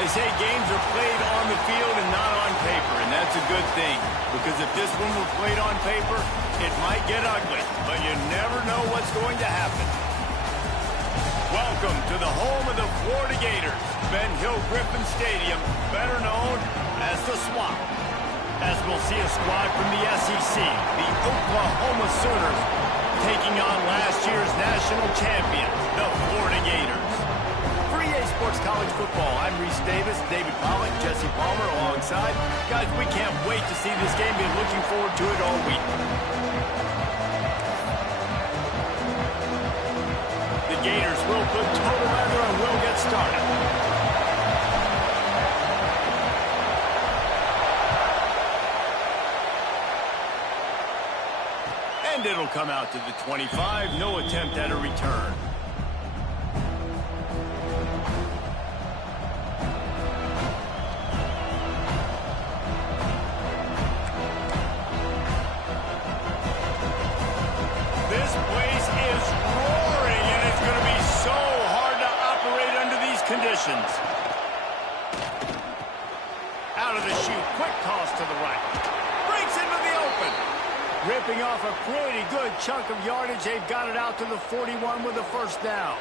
They say games are played on the field and not on paper, and that's a good thing. Because if this one were played on paper, it might get ugly, but you never know what's going to happen. Welcome to the home of the Florida Gators, Ben Hill Griffin Stadium, better known as the Swamp. As we'll see a squad from the SEC, the Oklahoma Sooners, taking on last year's national champions, the Florida Gators. For EA Sports College Football, I'm Reese Davis, David Pollack, Jesse Palmer alongside. Guys, we can't wait to see this game. Been looking forward to it all week. The Gators will put total weather and will get started. And it'll come out to the 25. No attempt at a return. This place is roaring, and it's going to be so hard to operate under these conditions. Out of the chute, quick toss to the right. Breaks into the open. Ripping off a pretty good chunk of yardage. They've got it out to the 41 with a first down.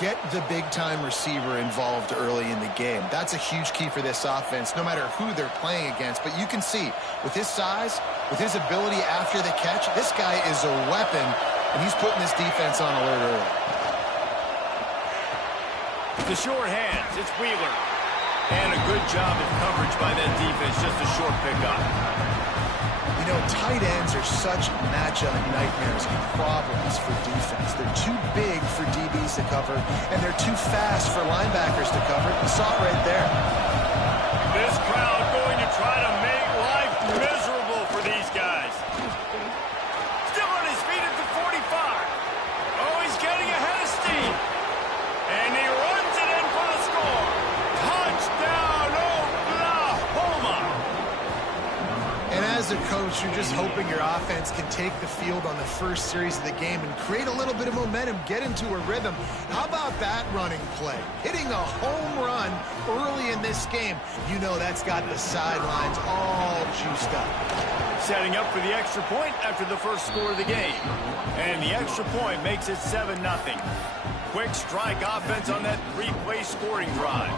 Get the big-time receiver involved early in the game. That's a huge key for this offense, no matter who they're playing against. But you can see, with his size, with his ability after the catch, this guy is a weapon, and he's putting this defense on alert early. The short hands, it's Wheeler. And a good job of coverage by that defense, just a short pickup. You know, tight ends are such matchup nightmares and problems for defense. They're too big for DBs to cover, and they're too fast for linebackers to cover. You saw it right there. This crowd going to try to make life miserable for these guys. Still on his feet at the 45. Oh, he's getting ahead of steam. And he runs it in for the score. Touchdown, Oklahoma. And as a coach, you're just hoping your offense can take the field on the first series of the game and create a little bit of momentum, get into a rhythm. How about that running play? Hitting a home run early in this game. You know that's got the sidelines all juiced up. Setting up for the extra point after the first score of the game. And the extra point makes it 7-0. Quick strike offense on that three-play scoring drive.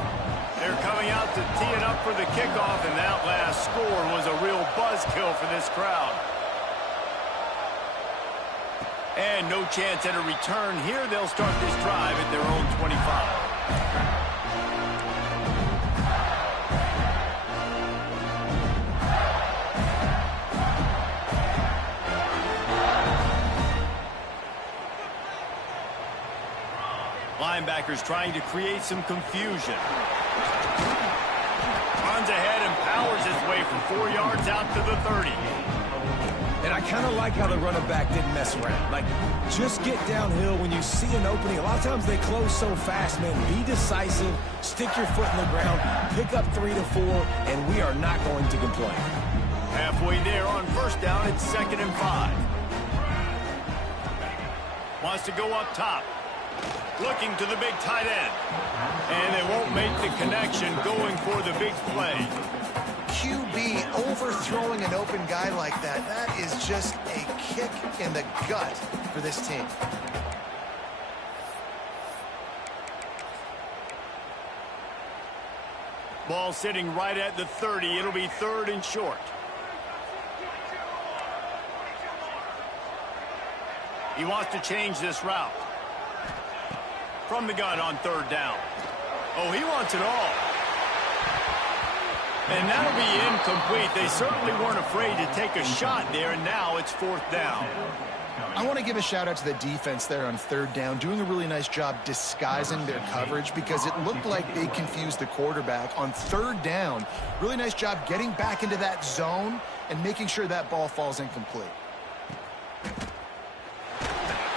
They're coming out to tee it up for the kickoff, and that last score was a real buzzkill for this crowd. And no chance at a return here. They'll start this drive at their own 25. Linebackers trying to create some confusion. Runs ahead and powers his way from 4 yards out to the 30. And I kind of like how the running back didn't mess around. Like, just get downhill when you see an opening. A lot of times they close so fast, man. Be decisive, stick your foot in the ground, pick up 3 to 4, and we are not going to complain. Halfway there on first down, it's 2nd and 5. Wants to go up top. Looking to the big tight end. And they won't make the connection going for the big play. QB overthrowing an open guy like that, that is just a kick in the gut for this team. Ball sitting right at the 30. It'll be 3rd and short. He wants to change this route. From the gun on 3rd down. Oh, he wants it all. And that'll be incomplete. They certainly weren't afraid to take a shot there, and now it's 4th down. I want to give a shout out to the defense there on 3rd down, doing a really nice job disguising their coverage because it looked like they confused the quarterback on 3rd down. Really nice job getting back into that zone and making sure that ball falls incomplete.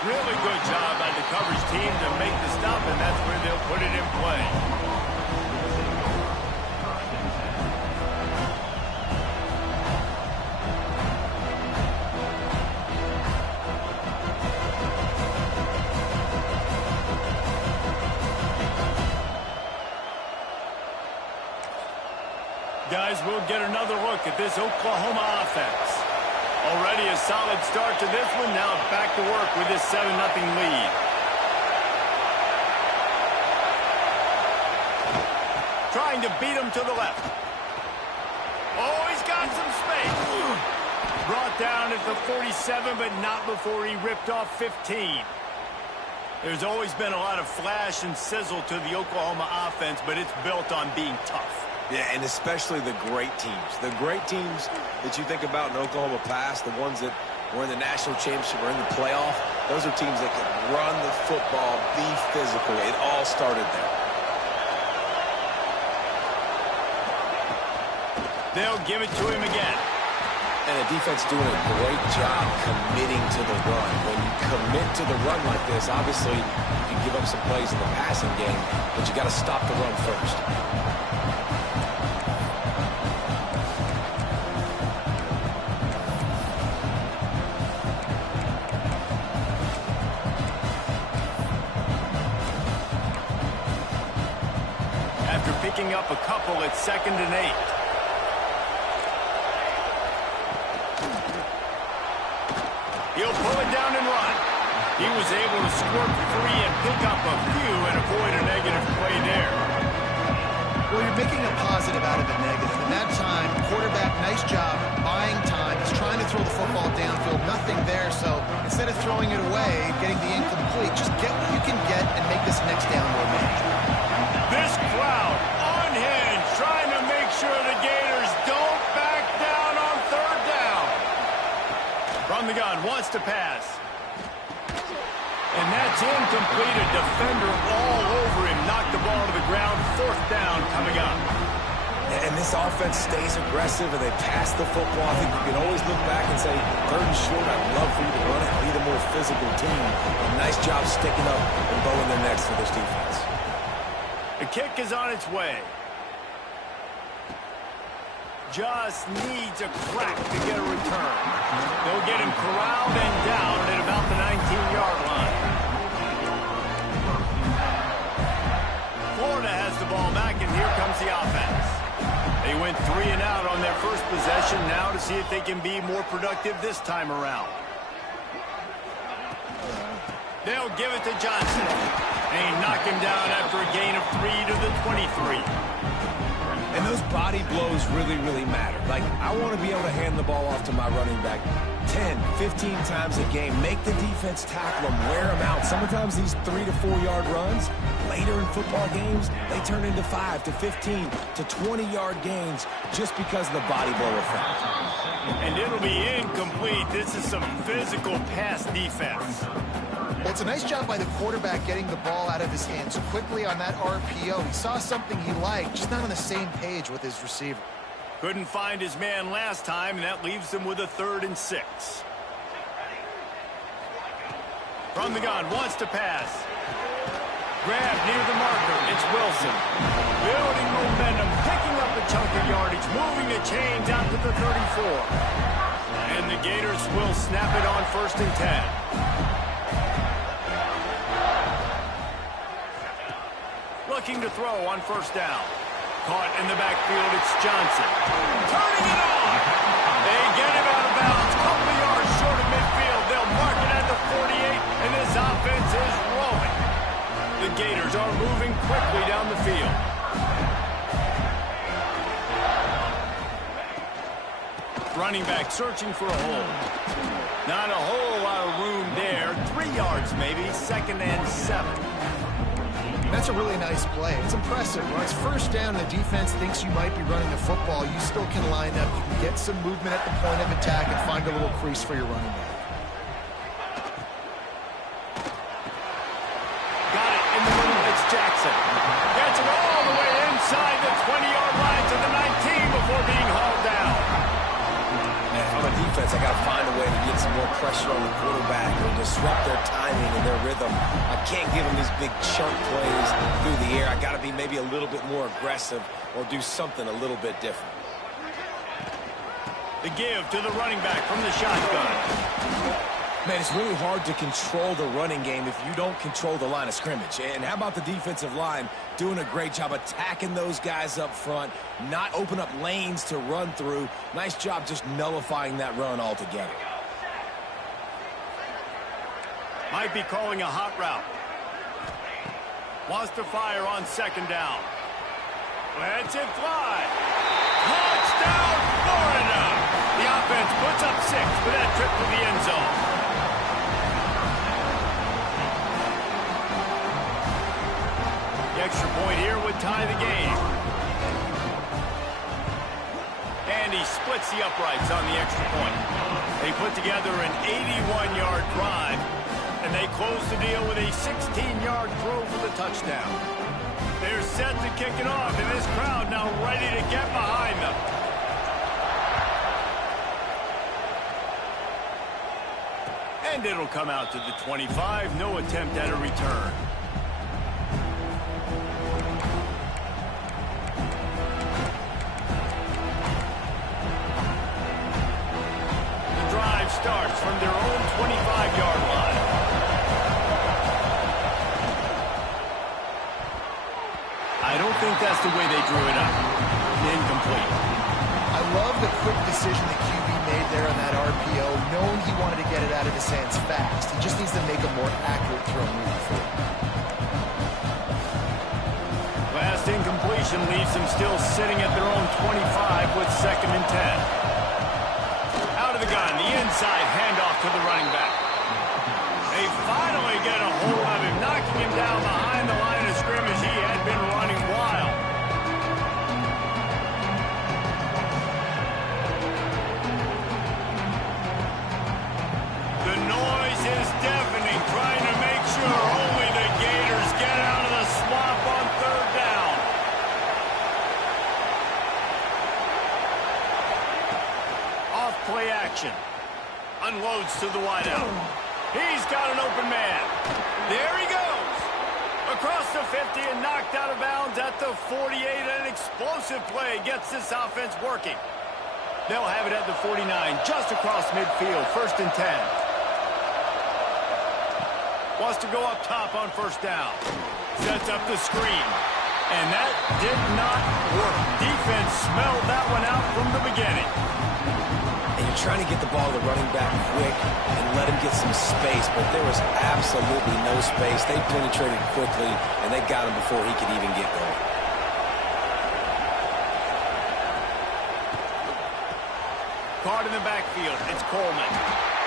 Really good job by the coverage team to make the stop, and that's where they'll put it in play. guys, we'll get another look at this Oklahoma offense. Already a solid start to this one. Now back to work with this 7-0 lead. Trying to beat him to the left. Oh, he's got some space. Brought down at the 47, but not before he ripped off 15. There's always been a lot of flash and sizzle to the Oklahoma offense, but it's built on being tough. Yeah, and especially the great teams. The great teams that you think about in Oklahoma past, the ones that were in the national championship or in the playoff, those are teams that can run the football, be physical. It all started there. They'll give it to him again. And the defense doing a great job committing to the run. When you commit to the run like this, obviously you can give up some plays in the passing game, but you got to stop the run first. After picking up a couple, it's 2nd and 8. He'll pull it down and run. He was able to squirt free and pick up a few and avoid a negative play there. Well, you're making a positive out of a negative. And that time, quarterback, nice job, buying time. He's trying to throw the football downfield. Nothing there, so instead of throwing it away, getting the incomplete, just get what you can get and make this next down more manageable. This crowd, unhinged, trying to make sure the Gators don't back down on 3rd down. From the gun, wants to pass. And that's incomplete. A defender all over him. Knocked the ball to the ground. 4th down coming up. And this offense stays aggressive and they pass the football. I think you can always look back and say, 3rd and short, I'd love for you to run it, be the more physical team. A nice job sticking up and bowing their necks for this defense. The kick is on its way. Just needs a crack to get a return. They'll get him corralled and down at about the 19-yard line. Florida has the ball back, and here comes the offense. They went 3 and out on their first possession, now to see if they can be more productive this time around. They'll give it to Johnson. And he knocked him down after a gain of 3 to the 23. And those body blows really, really matter. Like, I want to be able to hand the ball off to my running back 10, 15 times a game. Make the defense tackle them, wear them out. Sometimes these 3 to 4 yard runs, later in football games, they turn into 5 to 15 to 20-yard gains just because of the body blow effect. And it'll be incomplete. This is some physical pass defense. Well, it's a nice job by the quarterback getting the ball out of his hands quickly on that RPO. He saw something he liked, just not on the same page with his receiver. Couldn't find his man last time, and that leaves him with a 3rd and 6. From the gun, wants to pass. Grab near the marker. It's Wilson. Building momentum, picking up a chunk of yardage, moving the chains out to the 34. And the Gators will snap it on 1st and 10. Looking to throw on 1st down. Caught in the backfield, it's Johnson. Turning it on! They get him out of bounds, couple of yards short of midfield. They'll mark it at the 48, and this offense is rolling. The Gators are moving quickly down the field. Running back searching for a hole. Not a whole lot of room there. 3 yards maybe, 2nd and 7. That's a really nice play. It's impressive. When it's 1st down and the defense thinks you might be running the football, you still can line up. You can get some movement at the point of attack and find a little crease for your running back. Got it in the middle. It's Jackson. Gets it all the way inside the 20-yard line to the 19 before being hauled down. And on the defense, I got to find a way to get some more pressure on the quarterback or disrupt their timing and their rhythm. I can't give them these big chunk plays through the air. I got to be maybe a little bit more aggressive or do something a little bit different. The give to the running back from the shotgun. Man, it's really hard to control the running game if you don't control the line of scrimmage. And how about the defensive line doing a great job attacking those guys up front, not open up lanes to run through. Nice job just nullifying that run altogether. Might be calling a hot route. Wants to fire on second down. Lets it fly. Touchdown, Florida! The offense puts up 6 for that trip to the end zone. The extra point here would tie the game. And he splits the uprights on the extra point. They put together an 81-yard drive, and they close the deal with a 16-yard throw for the touchdown. They're set to kick it off, and this crowd now ready to get behind them. And it'll come out to the 25. No attempt at a return. The drive starts from their own 25-yard line. I don't think that's the way they drew it up. Incomplete. I love the quick decision the QB made there on that RPO, knowing he wanted to get it out of his hands fast. He just needs to make a more accurate throw moving forward. Last incompletion leaves them still sitting at their own 25 with 2nd and 10. Out of the gun, the inside handoff to the running back. They finally get a hold of him, knocking him down behind the line of scrimmage. He had been running wild. The noise is deafening, trying to make sure only the Gators get out of the swamp on 3rd down. Off play action. Unloads to the wideout. He's got an open man. There he goes. Across the 50 and knocked out of bounds at the 48. An explosive play gets this offense working. They'll have it at the 49, just across midfield, 1st and 10. Wants to go up top on 1st down. Sets up the screen. And that did not work. Defense smelled that one out from the beginning. And you're trying to get the ball to the running back quick and let him get some space, but there was absolutely no space. They penetrated quickly, and they got him before he could even get going. Caught in the backfield, it's Coleman.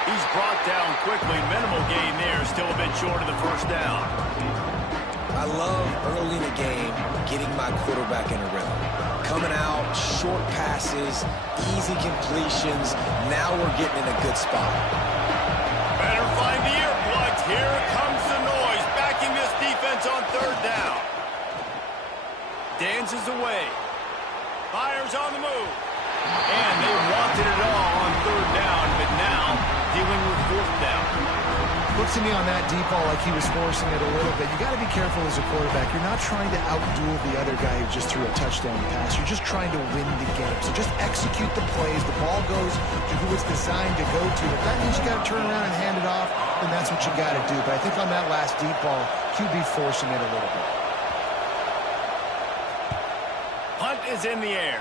He's brought down quickly. Minimal gain there, still a bit short of the 1st down. I love early in the game getting my quarterback in a rhythm. Coming out, short passes, easy completions. Now we're getting in a good spot. Better find the earplugs. Here comes the noise, backing this defense on 3rd down. Dances away. Fires on the move. And they wanted it all on 3rd down, but now dealing with 4th down. Looks to me on that deep ball like he was forcing it a little bit. You got to be careful as a quarterback. You're not trying to outduel the other guy who just threw a touchdown pass. You're just trying to win the game. So just execute the plays. The ball goes to who it's designed to go to. If that means you got to turn around and hand it off, then that's what you got to do. But I think on that last deep ball, QB forcing it a little bit. Punt is in the air.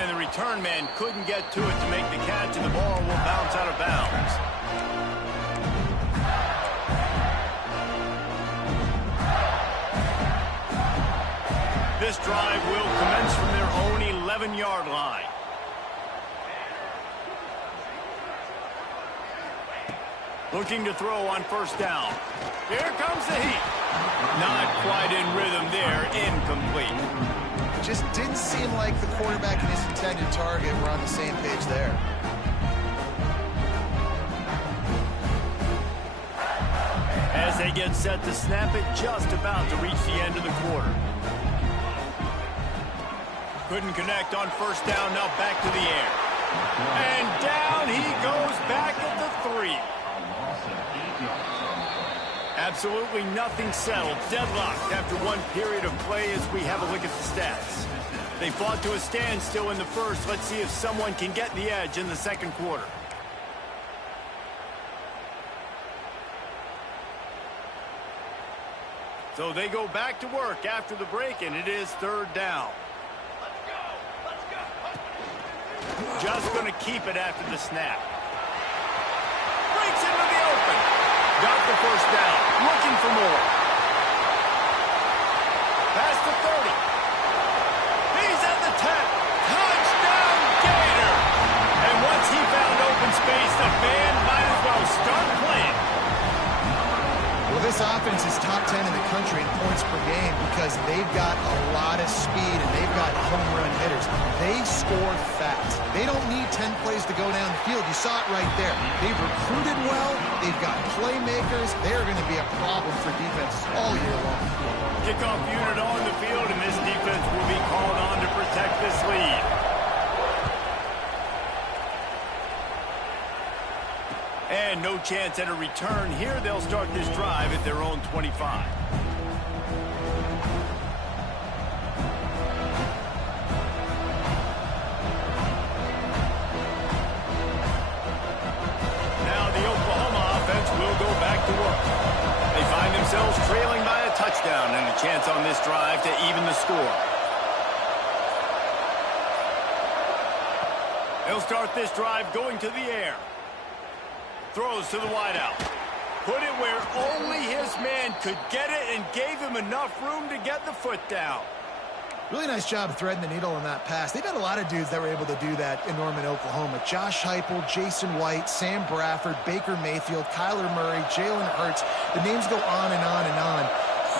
And the return man couldn't get to it to make the catch, and the ball will bounce out of bounds. This drive will commence from their own 11-yard line. Looking to throw on 1st down. Here comes the heat. Not quite in rhythm there. Incomplete. Just didn't seem like the quarterback and his intended target were on the same page there. As they get set to snap it, just about to reach the end of the quarter. Couldn't connect on 1st down, now back to the air. And down he goes back at the 3. Absolutely nothing settled. Deadlocked after one period of play as we have a look at the stats. They fought to a standstill in the 1st. Let's see if someone can get the edge in the 2nd quarter. So they go back to work after the break, and it is third down. Just going to keep it after the snap. Breaks into the open. Got the first down. Looking for more. Past the 30. He's at the 10. Touchdown, Gator! And once he found open space, the band might as well start playing. Well, this offense is top 10 in the country in points per game because they've got a lot of speed and they've got home run hitters. They score fast. They don't need 10 plays to go down the field. You saw it right there. They've recruited well. They've got playmakers. They're going to be a problem for defense all year long. Kickoff unit on the field, and this defense will be called on to protect this lead. And no chance at a return here. They'll start this drive at their own 25. Now the Oklahoma offense will go back to work. They find themselves trailing by a touchdown and a chance on this drive to even the score. They'll start this drive going to the air. Throws to the wideout. Put it where only his man could get it and gave him enough room to get the foot down. Really nice job threading the needle on that pass. They've had a lot of dudes that were able to do that in Norman, Oklahoma. Josh Heupel, Jason White, Sam Bradford, Baker Mayfield, Kyler Murray, Jalen Hurts. The names go on and on and on.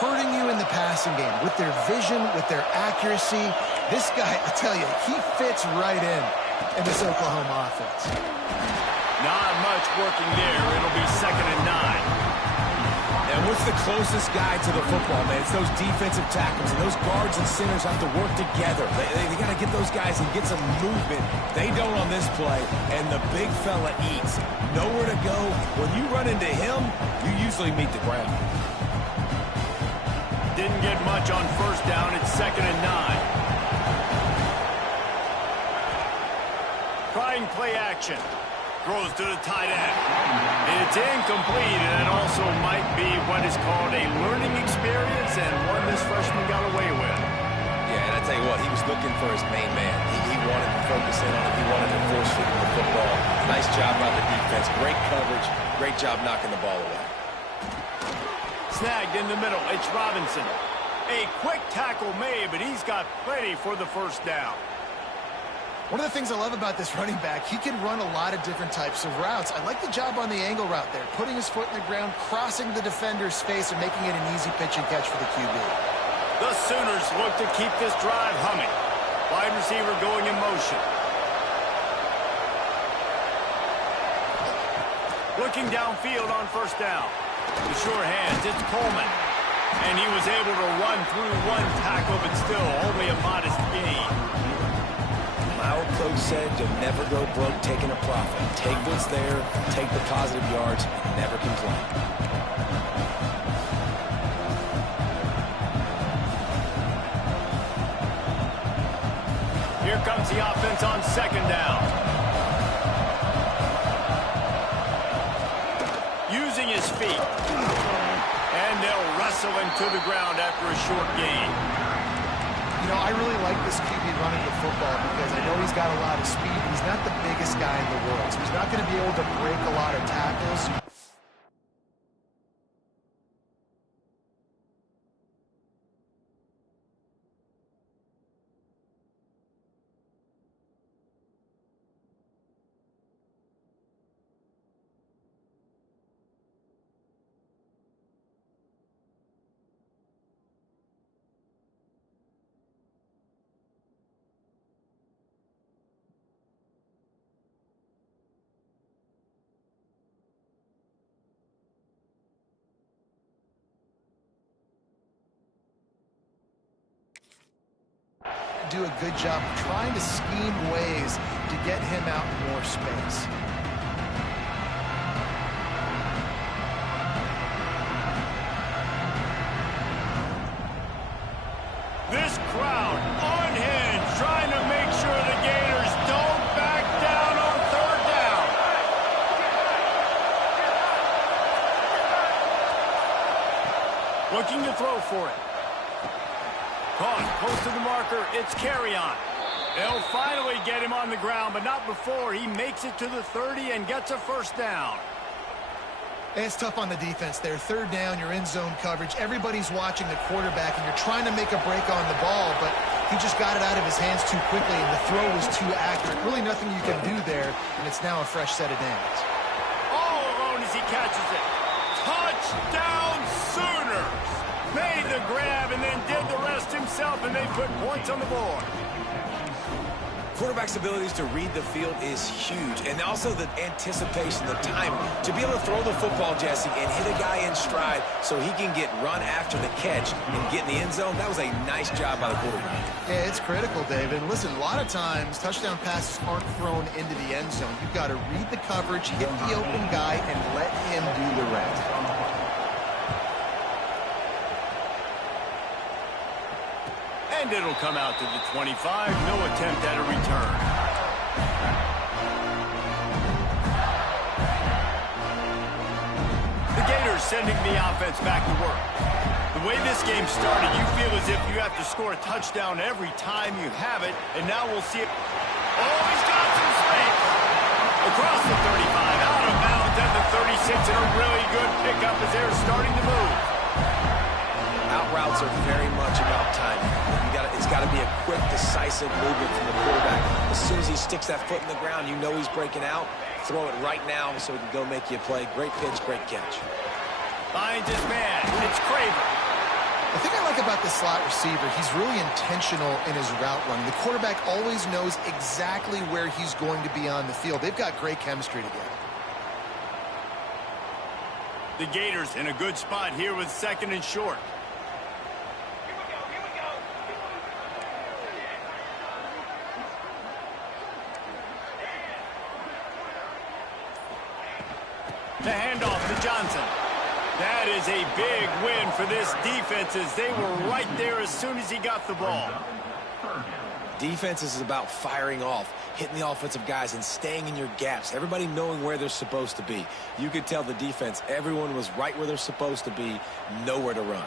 Hurting you in the passing game with their vision, with their accuracy. This guy, I tell you, he fits right in this Oklahoma offense. Not much working there. It'll be 2nd and 9. And what's the closest guy to the football, man? It's those defensive tackles, and those guards and centers have to work together. They got to get those guys and get some movement. They don't on this play, and the big fella eats. Nowhere to go. When you run into him, you usually meet the ground. Didn't get much on first down. It's 2nd and 9. Trying play action. Throws to the tight end. It's incomplete, and it also might be what is called a learning experience, and one this freshman got away with. Yeah, and I tell you what, he was looking for his main man. He wanted to focus in on it. He wanted to force feed him the football. Nice job by the defense. Great coverage. Great job knocking the ball away. Snagged in the middle. It's Robinson. A quick tackle made, but he's got plenty for the first down. One of the things I love about this running back, he can run a lot of different types of routes. I like the job on the angle route there, putting his foot in the ground, crossing the defender's face, and making it an easy pitch and catch for the QB. The Sooners look to keep this drive humming. Wide receiver going in motion. Looking downfield on first down. The sure hands, it's Coleman. And he was able to run through one tackle, but still only a modest gain. My old coach said you'll never go broke taking a profit. Take what's there, take the positive yards, and never complain. Here comes the offense on 2nd down. Using his feet. And they'll wrestle him to the ground after a short gain. You know, I really like this QB running the football because I know he's got a lot of speed. He's not the biggest guy in the world, so he's not going to be able to break a lot of tackles. Do a good job trying to scheme ways to get him out in more space. This crowd unhinged, trying to make sure the Gators don't back down on 3rd down. Looking to throw for it. Caught close to the marker. It's carry on. They'll finally get him on the ground, but not before he makes it to the 30 and gets a first down. It's tough on the defense there. Third down, you're in zone coverage. Everybody's watching the quarterback, and you're trying to make a break on the ball, but he just got it out of his hands too quickly, and the throw was too accurate. Really nothing you can do there, and it's now a fresh set of downs. All alone as he catches it. Touchdown Sooners! Made the grab and then did the rest himself, and they put points on the board. Quarterback's abilities to read the field is huge, and also the anticipation, the time to be able to throw the football, Jesse, and hit a guy in stride so he can get run after the catch and get in the end zone. That was a nice job by the quarterback. Yeah, it's critical, David. And listen, a lot of times touchdown passes aren't thrown into the end zone. You've got to read the coverage, hit the open guy, and let him do the rest. And it'll come out to the 25. No attempt at a return. The Gators sending the offense back to work. The way this game started, you feel as if you have to score a touchdown every time you have it. And now we'll see it. Oh, he's got some space. Across the 35, out of bounds at the 36, and a really good pickup as they're starting to move. Out routes are very much about timing. It's got to be a quick, decisive movement from the quarterback. As soon as he sticks that foot in the ground, you know he's breaking out. Throw it right now so he can go make you a play. Great pitch, great catch. Finds his man. It's Craver. The thing I like about the slot receiver, he's really intentional in his route running. The quarterback always knows exactly where he's going to be on the field. They've got great chemistry together. The Gators in a good spot here with second and short. The handoff to Johnson. That is a big win for this defense as they were right there as soon as he got the ball. Defense is about firing off, hitting the offensive guys, and staying in your gaps. Everybody knowing where they're supposed to be. You could tell the defense, everyone was right where they're supposed to be, nowhere to run.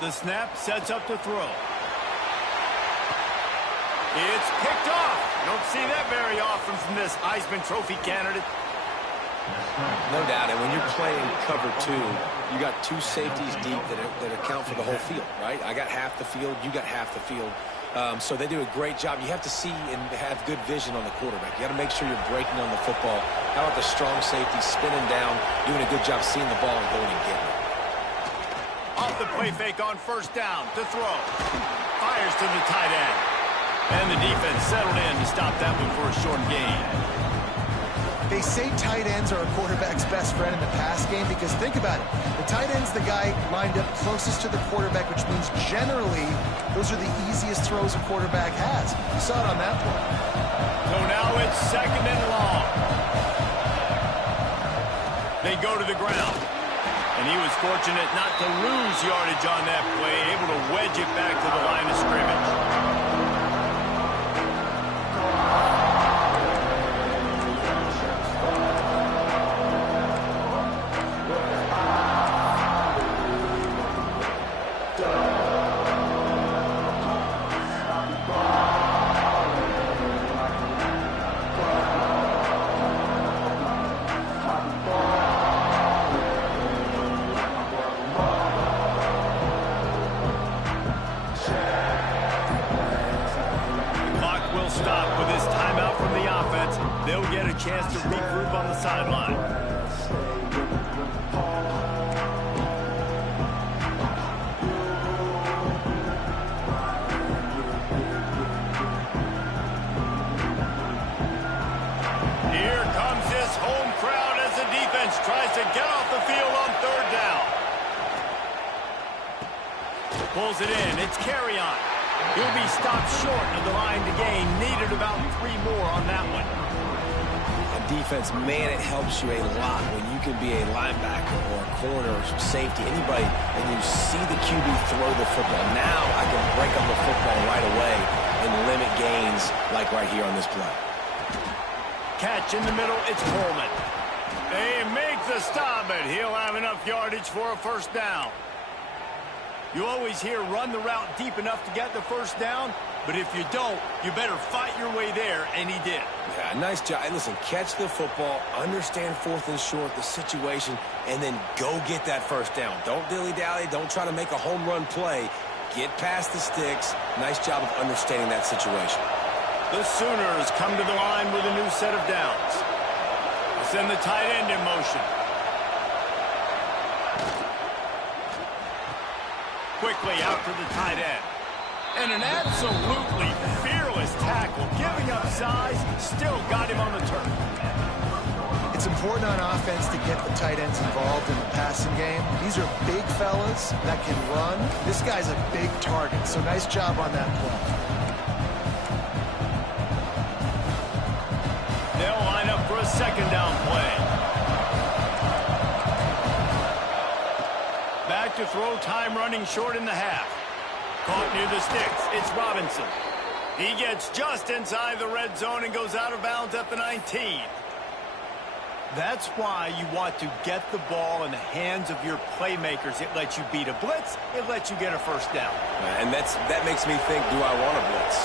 The snap sets up the throw. It's picked off. Don't see that very often from this Heisman Trophy candidate. No doubt, and when you're playing cover two, you got two safeties deep that account for the whole field, right? I got half the field, you got half the field. So they do a great job. You have to see and have good vision on the quarterback. You got to make sure you're breaking on the football. How about the strong safety spinning down, doing a good job seeing the ball and going and getting it. Off the play fake on first down to throw. Fires to the tight end. And the defense settled in to stop that one for a short gain. They say tight ends are a quarterback's best friend in the pass game because think about it. The tight end's the guy lined up closest to the quarterback, which means generally those are the easiest throws a quarterback has. You saw it on that play. So now it's second and long. They go to the ground. And he was fortunate not to lose yardage on that play, able to wedge it back to the line of scrimmage. They'll get a chance to regroup on the sideline. Here comes this home crowd as the defense tries to get off the field on third down. Pulls it in. It's carry on. He'll be stopped short of the line to gain. Needed about 3 more on that one. Defense, man, it helps you a lot when you can be a linebacker or a corner or safety, anybody, and you see the QB throw the football. Now I can break on the football right away and limit gains like right here on this play. catch in the middle. It's Coleman. They make the stop, and he'll have enough yardage for a first down. You always hear run the route deep enough to get the first down, but if you don't, you better fight your way there, and he did. Yeah, nice job. And listen, catch the football, understand 4th and short, the situation, and then go get that first down. Don't dilly-dally. Don't try to make a home run play. Get past the sticks. Nice job of understanding that situation. The Sooners come to the line with a new set of downs. They'll send the tight end in motion. Quickly out to the tight end. And an absolutely fearless tackle, giving up size, still got him on the turf. It's important on offense to get the tight ends involved in the passing game. These are big fellas that can run. This guy's a big target, so nice job on that play. They'll line up for a second down play. Back to throw, time running short in the half. Caught near the sticks. It's Robinson. He gets just inside the red zone and goes out of bounds at the 19. That's why you want to get the ball in the hands of your playmakers. It lets you beat a blitz. It lets you get a first down. And that makes me think, do I want a blitz?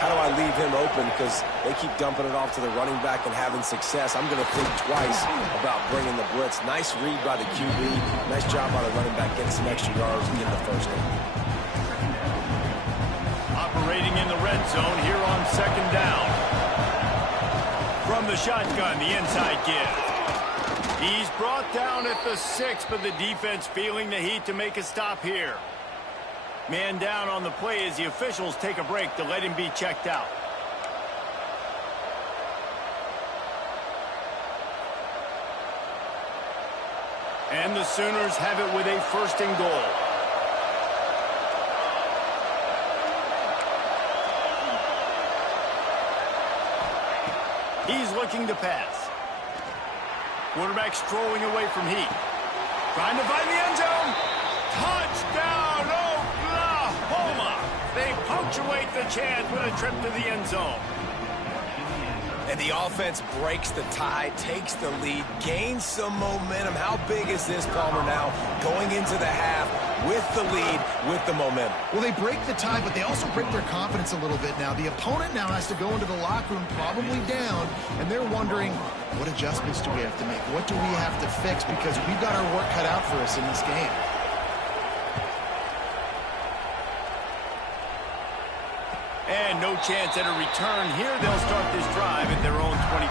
How do I leave him open? Because they keep dumping it off to the running back and having success. I'm going to think twice about bringing the blitz. Nice read by the QB. Nice job by the running back getting some extra yards and getting the first down. Operating in the red zone here on second down. From the shotgun, the inside give. He's brought down at the 6, but the defense feeling the heat to make a stop here. Man down on the play as the officials take a break to let him be checked out. And the Sooners have it with a first and goal. He's looking to pass. Quarterback strolling away from heat. Trying to find the end zone. Touchdown, Oklahoma! They punctuate the chance with a trip to the end zone. And the offense breaks the tie, takes the lead, gains some momentum. How big is this, Palmer, now? Going into the half with the lead, with the momentum. Well, they break the tie, but they also break their confidence a little bit now. The opponent now has to go into the locker room probably down, and they're wondering, what adjustments do we have to make? What do we have to fix? Because we've got our work cut out for us in this game. And no chance at a return here. They'll start this drive at their own 25.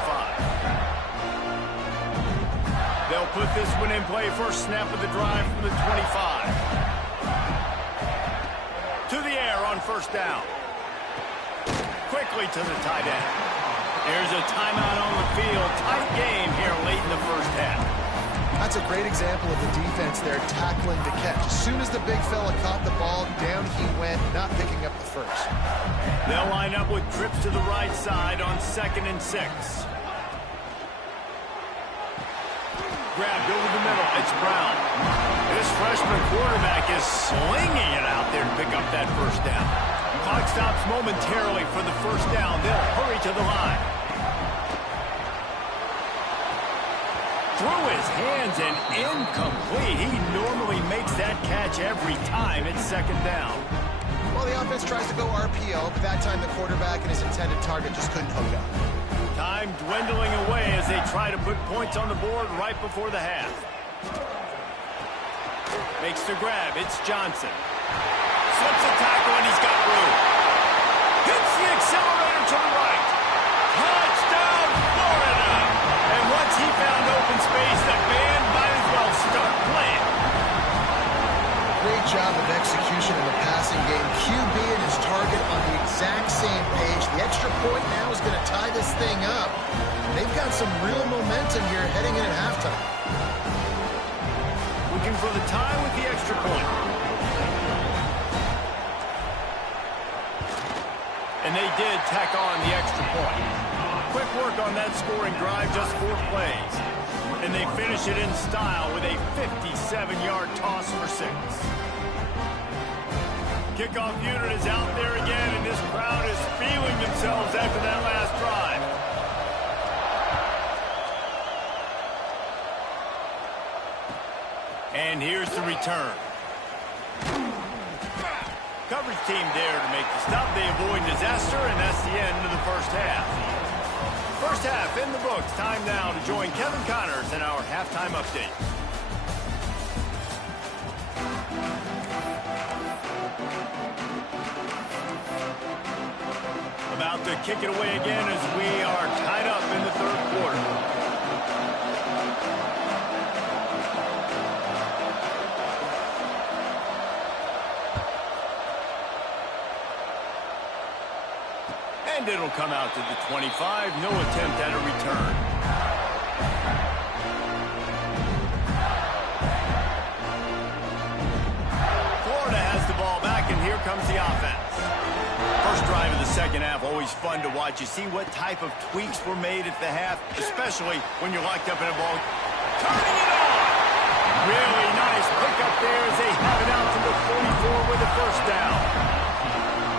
They'll put this one in play. First snap of the drive from the 25. To the air on first down. Quickly to the tight end. There's a timeout on the field. Tight game here late in the first half. That's a great example of the defense there tackling to catch. As soon as the big fella caught the ball, down he went, not picking up the first. They'll line up with trips to the right side on 2nd and 6. Grabbed over the middle. It's Brown. This freshman quarterback is slinging it out there to pick up that first down. Clock stops momentarily for the first down. They'll hurry to the line. Through his hands and incomplete. He normally makes that catch every time. It's second down. Well, the offense tries to go RPO, but that time the quarterback and his intended target just couldn't hook up. Time dwindling away as they try to put points on the board right before the half. Makes the grab. It's Johnson. Slips a tackle and he's got room. Hits the accelerator to the right. Touchdown, Florida! And once he found open space, the band might as well start playing. Great job of execution in the passing game. QB and his target on the exact same page. The extra point now is going to tie this thing up. And they've got some real momentum here heading in at halftime. Looking for the tie with the extra point. And they did tack on the extra point. Quick work on that scoring drive, just 4 plays. And they finish it in style with a 57-yard toss for 6. Kickoff unit is out there again, and this crowd is feeling themselves after that last drive. And here's the return. Coverage team there to make the stop. They avoid disaster, and that's the end of the first half. First half in the books. Time now to join Kevin Connors in our halftime update. About to kick it away again as we are tied up in the third quarter. And it'll come out to the 25. No attempt at a return. Florida has the ball back, and here comes the offense. First drive of the second half, always fun to watch. You see what type of tweaks were made at the half, especially when you're locked up in a ball. Turning it on! Really nice pickup there as they have it out to the 44 with a first down.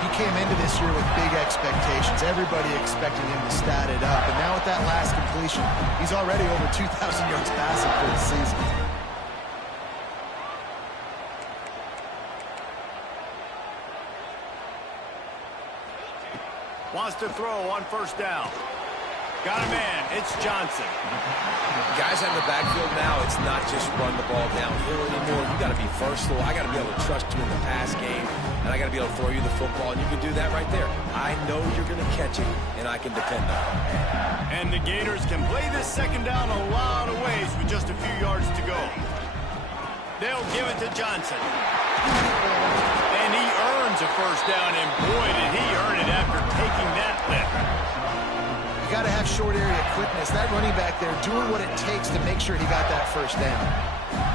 He came into this year with big expectations. Everybody expecting him to stat it up. And now with that last completion, he's already over 2,000 yards passing for the season. Wants to throw on first down. Got a man. It's Johnson. Guys out in the backfield now, it's not just run the ball downhill anymore. You got to be versatile. I got to be able to trust you in the pass game, and I got to be able to throw you the football, and you can do that right there. I know you're going to catch it, and I can depend on it. And the Gators can play this second down a lot of ways with just a few yards to go. They'll give it to Johnson. And he earns a first down, and boy, did he earn it after taking that lift. You got to have short area quickness. That running back there doing what it takes to make sure he got that first down.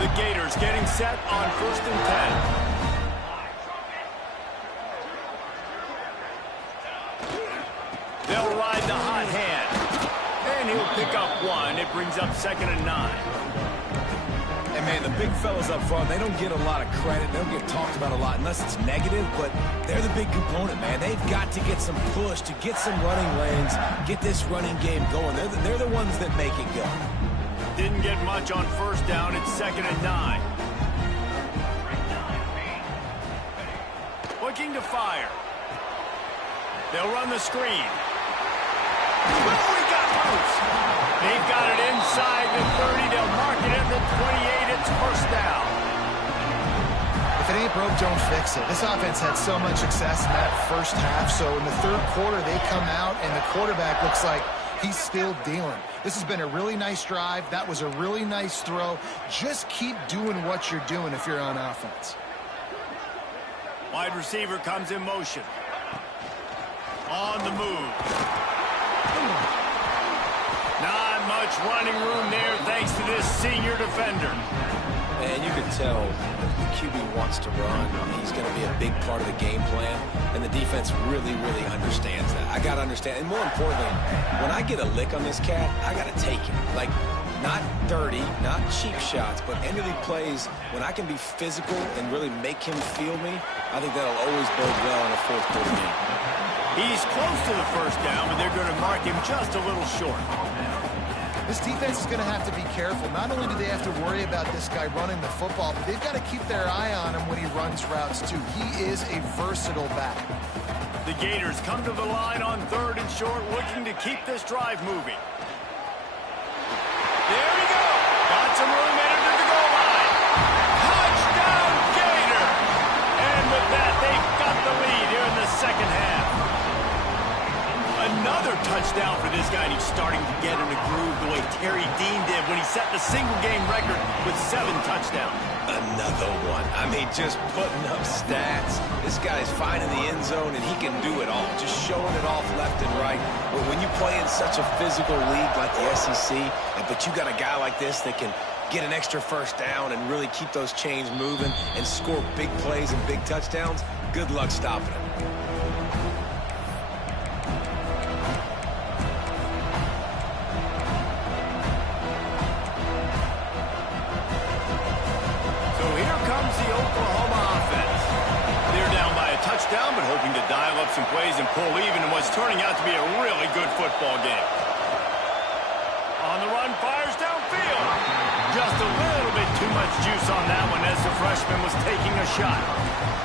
The Gators getting set on 1st and 10. They'll ride the hot hand. And he'll pick up one. It brings up 2nd and 9. And, man, the big fellas up front, they don't get a lot of credit. They don't get talked about a lot unless it's negative, but they're the big component, man. They've got to get some push, to get some running lanes, get this running game going. They're the ones that make it go. Didn't get much on first down. It's 2nd and 9. Looking to fire. They'll run the screen. Oh, he got loose. They've got it inside the 30. They'll mark it at the 28. It's first down. If it ain't broke, don't fix it. This offense had so much success in that first half, so in the third quarter they come out and the quarterback looks like he's still dealing. This has been a really nice drive. That was a really nice throw. Just keep doing what you're doing if you're on offense. Wide receiver comes in motion. On the move. Not much running room there thanks to this senior defender. And you can tell the QB wants to run. He's going to be a big part of the game plan, and the defense really, really understands that. I got to understand, and more importantly, when I get a lick on this cat, I got to take it. Like, not dirty, not cheap shots, but end of the plays, when I can be physical and really make him feel me, I think that'll always bode well in a fourth quarter game. He's close to the first down, but they're going to mark him just a little short. This defense is going to have to be careful. Not only do they have to worry about this guy running the football, but they've got to keep their eye on him when he runs routes, too. He is a versatile back. The Gators come to the line on 3rd and short, looking to keep this drive moving. There we go. Got some room entered the goal line. Touchdown, Gator! And with that, they've got the lead here in the second half. Another touchdown for this guy, and he's starting to get in a groove the way Terry Dean did when he set the single-game record with 7 touchdowns. Another one. I mean, just putting up stats. This guy's finding the end zone, and he can do it all, just showing it off left and right. But when you play in such a physical league like the SEC, but you got a guy like this that can get an extra first down and really keep those chains moving and score big plays and big touchdowns, good luck stopping him. But hoping to dial up some plays and pull even in what's turning out to be a really good football game. On the run, fires downfield. Just a little bit too much juice on that one as the freshman was taking a shot.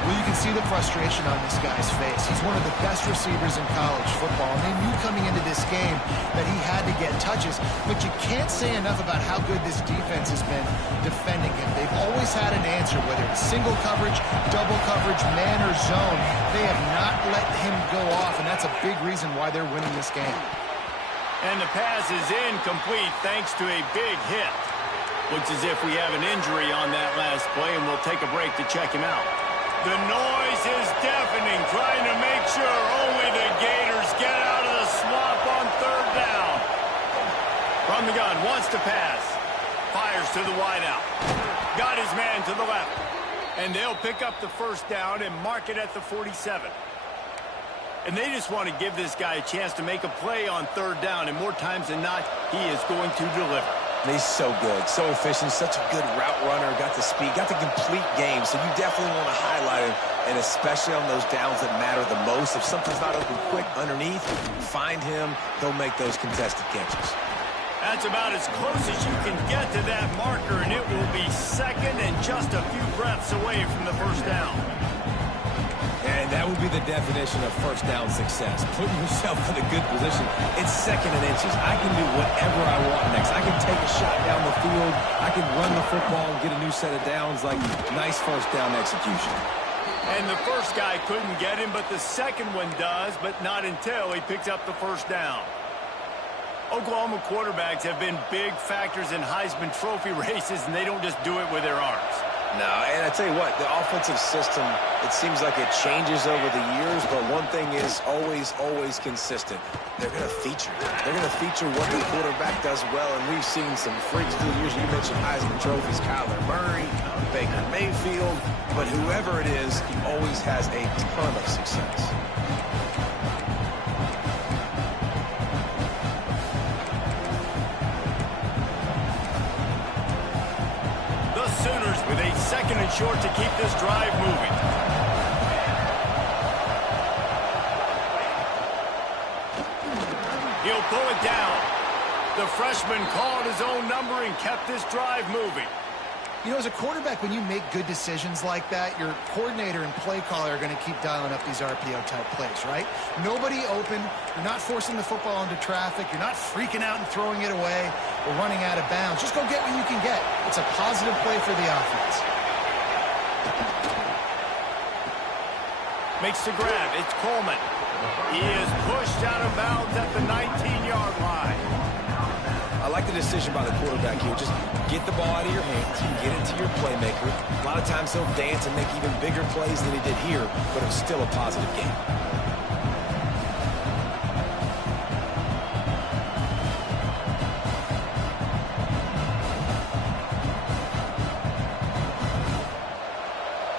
Well, you can see the frustration on this guy's face. He's one of the best receivers in college football, and they knew coming into this game that he had to get touches, but you can't say enough about how good this defense has been defending him. They've always had an answer, whether it's single coverage, double coverage, man or zone. They have not let him go off, and that's a big reason why they're winning this game. And the pass is incomplete thanks to a big hit. Looks as if we have an injury on that last play, and we'll take a break to check him out. The noise is deafening, trying to make sure only the Gators get out of the swamp on third down. From the gun, wants to pass. Fires to the wideout. Got his man to the left. And they'll pick up the first down and mark it at the 47. And they just want to give this guy a chance to make a play on third down, and more times than not, he is going to deliver. He's so good, so efficient, such a good route runner, got the speed, got the complete game, so you definitely want to highlight him, and especially on those downs that matter the most. If something's not open quick underneath, find him, he'll make those contested catches. That's about as close as you can get to that marker, and it will be second and just a few breaths away from the first down. And that would be the definition of first down success. Putting yourself in a good position. It's second and inches. I can do whatever I want next. I can take a shot down the field. I can run the football and get a new set of downs. Like, nice first down execution. And the first guy couldn't get him, but the second one does, but not until he picks up the first down. Oklahoma quarterbacks have been big factors in Heisman Trophy races, and they don't just do it with their arms. No, and I tell you what, the offensive system, it seems like it changes over the years, but one thing is always consistent. They're going to feature. They're going to feature what the quarterback does well, and we've seen some freaks through the years. You mentioned Heisman trophies, Kyler Murray, Baker Mayfield, but whoever it is, he always has a ton of success. With a second and short to keep this drive moving. He'll pull it down. The freshman called his own number and kept this drive moving. You know, as a quarterback, when you make good decisions like that, your coordinator and play caller are going to keep dialing up these RPO-type plays, right? Nobody open. You're not forcing the football into traffic. You're not freaking out and throwing it away or running out of bounds. Just go get what you can get. It's a positive play for the offense. Makes the grab. It's Coleman. He is pushed out of bounds at the 19-yard line. I like the decision by the quarterback here. Just get the ball out of your hands, get it to your playmaker. A lot of times he'll dance and make even bigger plays than he did here, but it was still a positive game.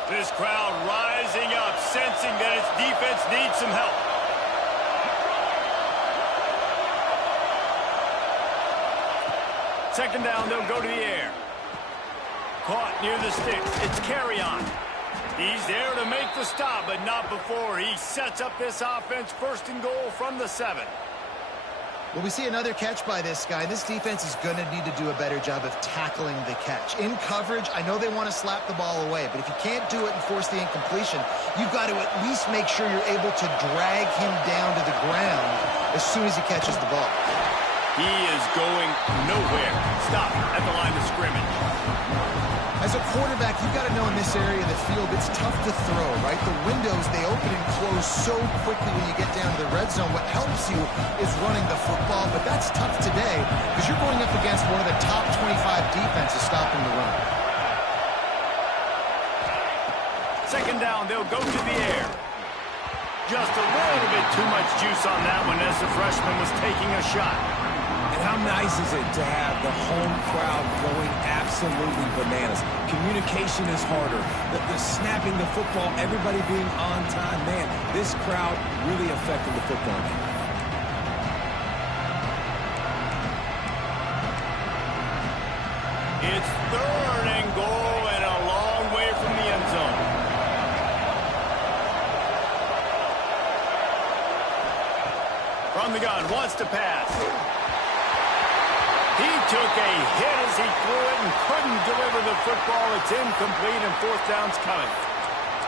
This crowd rising up, sensing that its defense needs some help. Second down, they'll go to the air. Caught near the sticks. It's Carry-On. He's there to make the stop, but not before he sets up this offense first and goal from the 7. Well, we see another catch by this guy. This defense is going to need to do a better job of tackling the catch. In coverage, I know they want to slap the ball away, but if you can't do it and force the incompletion, you've got to at least make sure you're able to drag him down to the ground as soon as he catches the ball. He is going nowhere. Stop at the line of scrimmage. As a quarterback, you've got to know in this area of the field, it's tough to throw, right? The windows, they open and close so quickly when you get down to the red zone. What helps you is running the football, but that's tough today because you're going up against one of the top 25 defenses stopping the run. Second down, they'll go to the air. Just a little bit too much juice on that one as the freshman was taking a shot. And how nice is it to have the home crowd going absolutely bananas? Communication is harder. The snapping the football, everybody being on time. Man, this crowd really affected the football game. It's third and goal and a long way from the end zone. From the gun, wants to pass. He took a hit as he threw it and couldn't deliver the football. It's incomplete and fourth down's coming.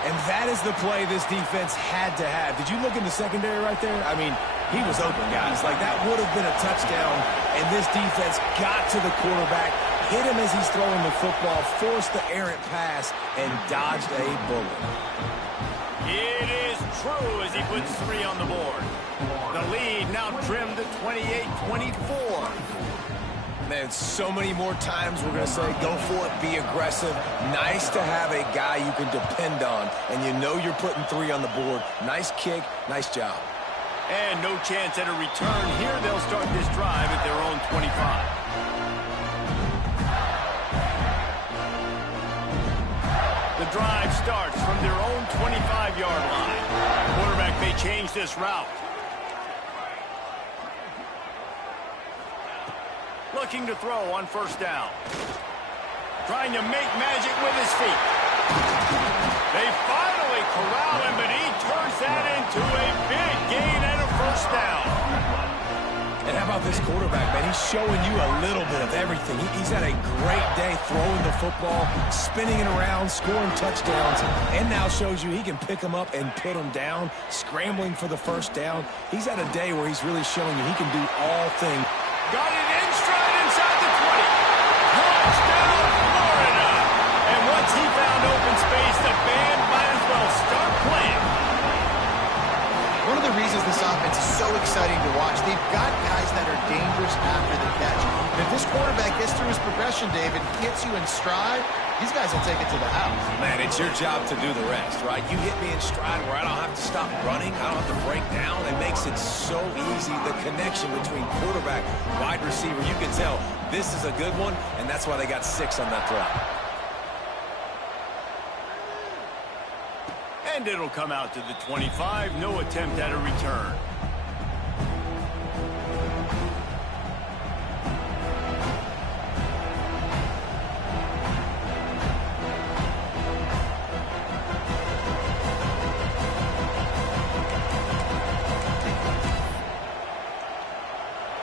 And that is the play this defense had to have. Did you look in the secondary right there? I mean, he was open, guys. Like, that would have been a touchdown, and this defense got to the quarterback, hit him as he's throwing the football, forced the errant pass, and dodged a bullet. It is true as he puts 3 on the board. The lead now trimmed to 28-24. Man, so many more times we're going to say, go for it, be aggressive. Nice to have a guy you can depend on, and you know you're putting 3 on the board. Nice kick, nice job. And no chance at a return here. They'll start this drive at their own 25. The drive starts from their own 25-yard line. Quarterback may change this route. Looking to throw on first down. Trying to make magic with his feet. They finally corral him, but he turns that into a big gain and a first down. And how about this quarterback, man? He's showing you a little bit of everything. He's had a great day throwing the football, spinning it around, scoring touchdowns, and now shows you he can pick them up and put them down, scrambling for the first down. He's had a day where he's really showing you he can do all things. Got it in stride inside the 20. Touchdown, Florida. And once he found open space, the band might as well start playing. One of the reasons this offense is so exciting to watch, they've got guys that are dangerous after the catch. And if this quarterback gets through his progression, David, hits you in stride, these guys will take it to the house. Man, it's your job to do the rest, right? You hit me in stride where I don't have to stop running. I don't have to break down. It makes it so easy. The connection between quarterback, wide receiver, you can tell this is a good one, and that's why they got 6 on that throw. And it'll come out to the 25. No attempt at a return.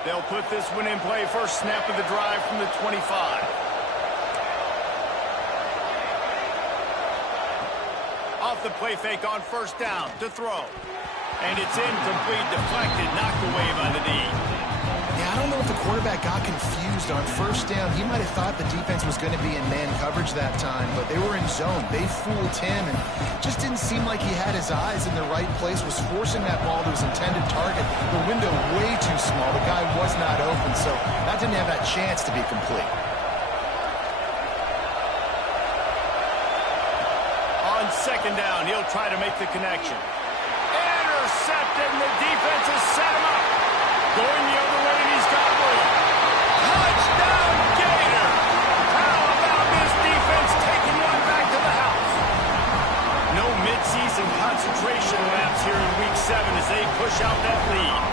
They'll put this one in play. First snap of the drive from the 25. Off the play fake on first down to throw. And it's incomplete, deflected, knocked away by the knee. Yeah, I don't know if the quarterback got confused on first down. He might have thought the defense was going to be in man coverage that time, but they were in zone. They fooled him, and just didn't seem like he had his eyes in the right place, was forcing that ball to his intended target. The window way too small. The guy was not open, so that didn't have that chance to be complete. On second down, he'll try to make the connection. Intercepted, and the defense has set him up. Going the other way, and he's got room. Touchdown, Gator! How about this defense taking one back to the house? No midseason concentration laps here in Week 7 as they push out that lead.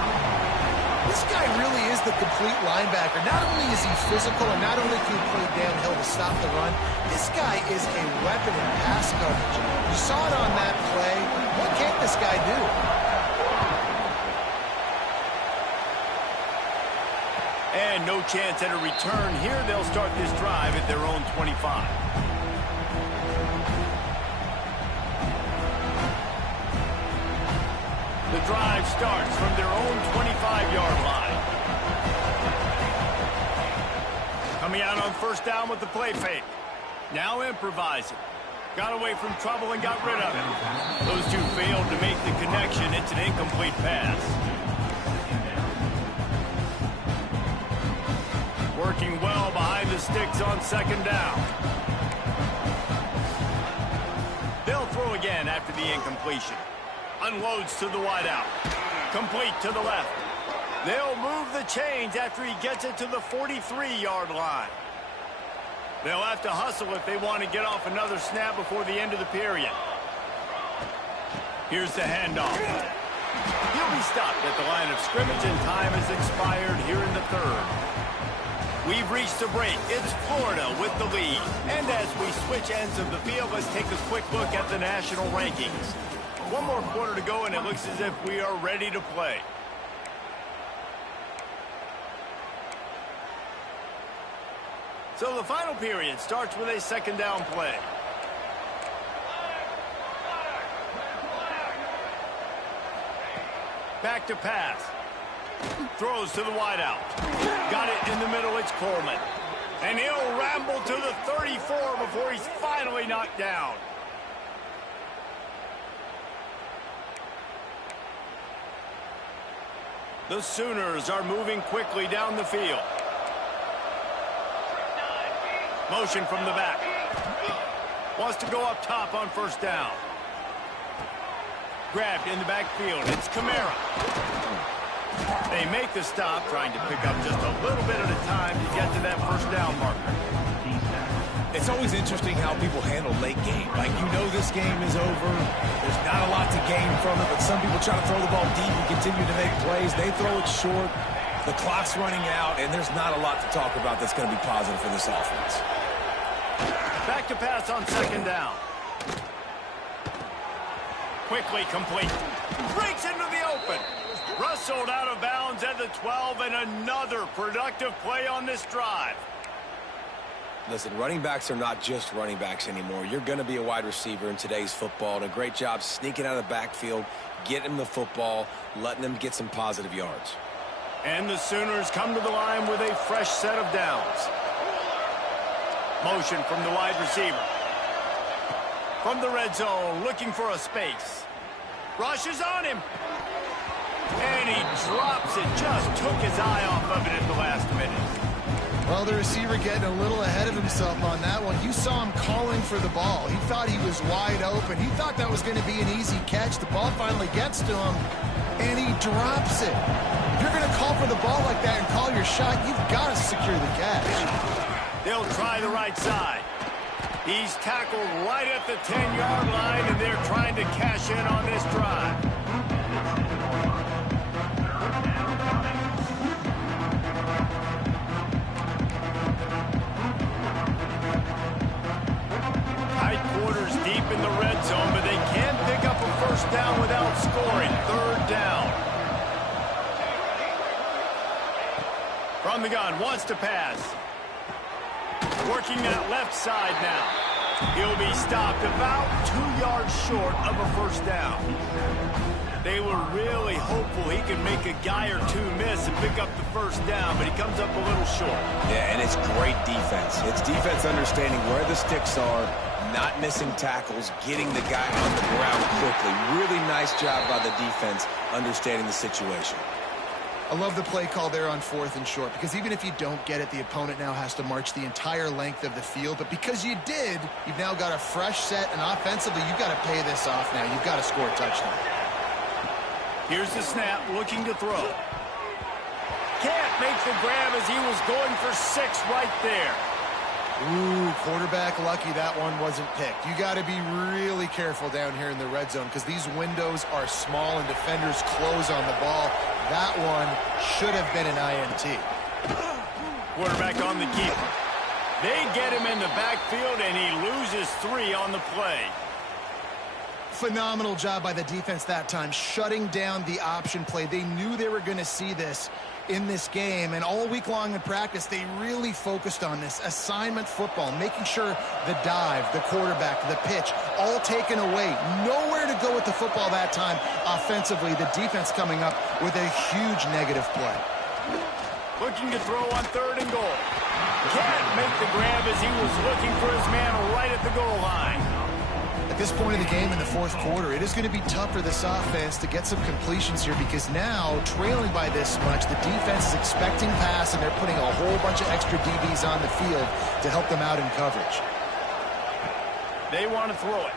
This guy really is the complete linebacker. Not only is he physical, and not only can he play downhill to stop the run, this guy is a weapon in pass coverage. You saw it on that play. What can't this guy do? And no chance at a return here. They'll start this drive at their own 25. The drive starts from their own 25-yard line. Coming out on first down with the play fake. Now improvising. Got away from trouble and got rid of it. Those two failed to make the connection. It's an incomplete pass. Working well behind the sticks on second down. They'll throw again after the incompletion. Unloads to the wideout. Complete to the left. They'll move the chains after he gets it to the 43-yard line. They'll have to hustle if they want to get off another snap before the end of the period. Here's the handoff. He'll be stopped at the line of scrimmage, and time has expired here in the third. We've reached a break. It's Florida with the lead. And as we switch ends of the field, let's take a quick look at the national rankings. One more quarter to go, and it looks as if we are ready to play. So the final period starts with a second down play. Back to pass. Throws to the wideout. Got it in the middle. It's Coleman. And he'll ramble to the 34 before he's finally knocked down. The Sooners are moving quickly down the field. Motion from the back. Wants to go up top on first down. Grabbed in the backfield. It's Kamara. They make the stop, trying to pick up just a little bit at a time to get to that first down marker. It's always interesting how people handle late game. Like, you know this game is over. There's not a lot to gain from it, but some people try to throw the ball deep and continue to make plays. They throw it short. The clock's running out, and there's not a lot to talk about that's going to be positive for this offense. Back to pass on second down. Quickly complete. Breaks into the open. Rustled out of bounds at the 12, and another productive play on this drive. Listen, running backs are not just running backs anymore. You're going to be a wide receiver in today's football, and a great job sneaking out of the backfield, getting them the football, letting them get some positive yards. And the Sooners come to the line with a fresh set of downs. Motion from the wide receiver. From the red zone, looking for a space. Rushes on him. And he drops it. Just took his eye off of it at the last minute. Well, the receiver getting a little ahead of himself on that one. You saw him calling for the ball. He thought he was wide open. He thought that was going to be an easy catch. The ball finally gets to him, and he drops it. If you're going to call for the ball like that and call your shot, you've got to secure the catch. They'll try the right side. He's tackled right at the 10-yard line, and they're trying to cash in on this drive. Tight quarters deep in the red zone, but they can't pick up a first down without scoring. Third down. From the gun, wants to pass. Working that left side now. He'll be stopped about 2 yards short of a first down. They were really hopeful he could make a guy or two miss and pick up the first down, but he comes up a little short. Yeah, and it's great defense. It's defense understanding where the sticks are, not missing tackles, getting the guy on the ground quickly. Really nice job by the defense understanding the situation. I love the play call there on 4th and short, because even if you don't get it, the opponent now has to march the entire length of the field. But because you did, you've now got a fresh set, and offensively, you've got to pay this off now. You've got to score a touchdown. Here's the snap, looking to throw. Can't make the grab as he was going for 6 right there. Ooh, quarterback lucky that one wasn't picked. You got to be really careful down here in the red zone, because these windows are small and defenders close on the ball. That one should have been an INT. Quarterback on the keeper. They get him in the backfield, and he loses 3 on the play. Phenomenal job by the defense that time, shutting down the option play. They knew they were going to see this in this game, and all week long in practice, they really focused on this assignment football, making sure the dive, the quarterback, the pitch, all taken away. Nowhere to go with the football that time offensively. The defense coming up with a huge negative play. Looking to throw on 3rd and goal. Can't make the grab as he was looking for his man right at the goal line. At this point of the game in the 4th quarter, it is going to be tough for this offense to get some completions here, because now, trailing by this much, the defense is expecting pass, and they're putting a whole bunch of extra DBs on the field to help them out in coverage. They want to throw it.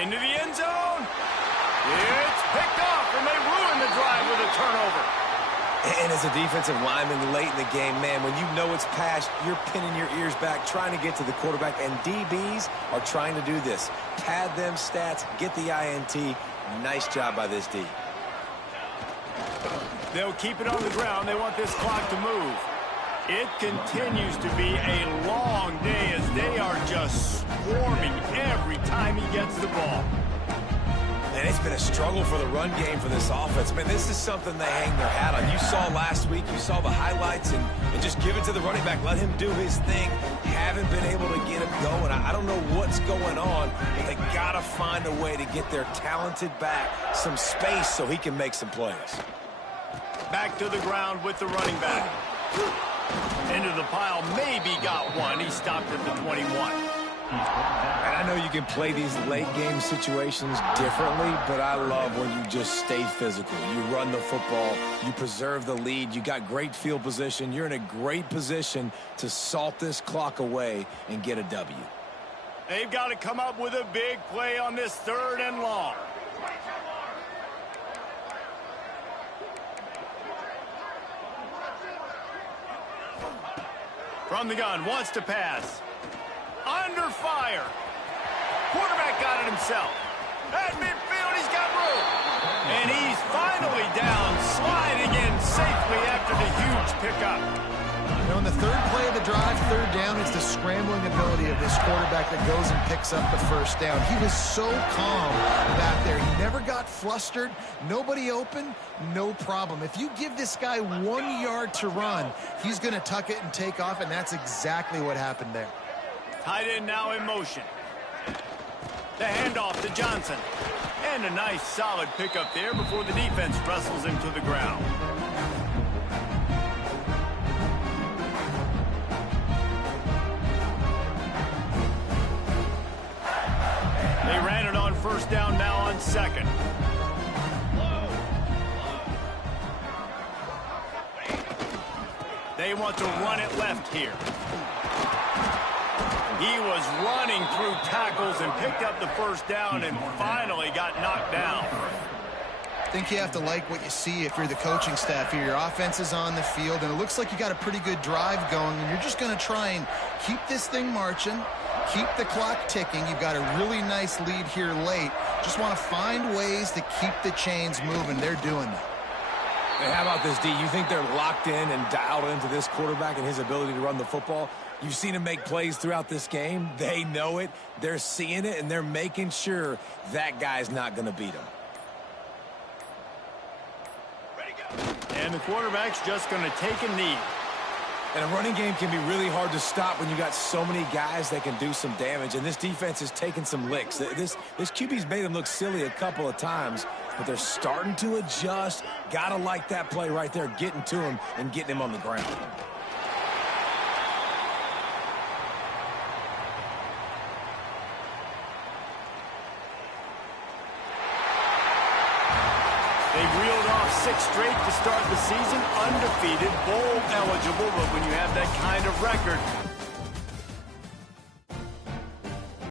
Into the end zone. It's picked off, and they ruin the drive with a turnover. And as a defensive lineman late in the game, man, when you know it's past, you're pinning your ears back, trying to get to the quarterback, and DBs are trying to do this. Pad them stats, get the INT. Nice job by this D. They'll keep it on the ground. They want this clock to move. It continues to be a long day as they are just swarming every time he gets the ball. And it's been a struggle for the run game for this offense. Man, this is something they hang their hat on. You saw last week, you saw the highlights, and just give it to the running back. Let him do his thing. Haven't been able to get him going. I don't know what's going on, but they got to find a way to get their talented back some space so he can make some plays. Back to the ground with the running back. Into the pile, maybe got one. He stopped at the 21. And I know you can play these late game situations differently, but I love when you just stay physical. You run the football, you preserve the lead, you got great field position, you're in a great position to salt this clock away and get a W. They've got to come up with a big play on this 3rd and long. From the gun, wants to pass. Under fire. Quarterback got it himself. At midfield, he's got room. And he's finally down, sliding in safely after the huge pickup. You know, in the 3rd play of the drive, 3rd down, it's the scrambling ability of this quarterback that goes and picks up the 1st down. He was so calm back there. He never got flustered. Nobody open, no problem. If you give this guy 1 yard to run, he's going to tuck it and take off, and that's exactly what happened there. Tight end now in motion. The handoff to Johnson. And a nice solid pickup there before the defense wrestles him to the ground. They ran it on 1st down, now on 2nd. They want to run it left here. He was running through tackles and picked up the 1st down and finally got knocked down. I think you have to like what you see if you're the coaching staff here. Your offense is on the field, and it looks like you got a pretty good drive going, and you're just going to try and keep this thing marching, keep the clock ticking. You've got a really nice lead here late. Just want to find ways to keep the chains moving. They're doing that. And how about this, D? You think they're locked in and dialed into this quarterback and his ability to run the football? You've seen him make plays throughout this game. They know it. They're seeing it, and they're making sure that guy's not going to beat him. And the quarterback's just going to take a knee. And a running game can be really hard to stop when you got so many guys that can do some damage. And this defense is taking some licks. This QB's made them look silly a couple of times, but they're starting to adjust. Gotta like that play right there, getting to him and getting him on the ground. They reeled off 6 straight to start the season, undefeated, bowl eligible, but when you have that kind of record,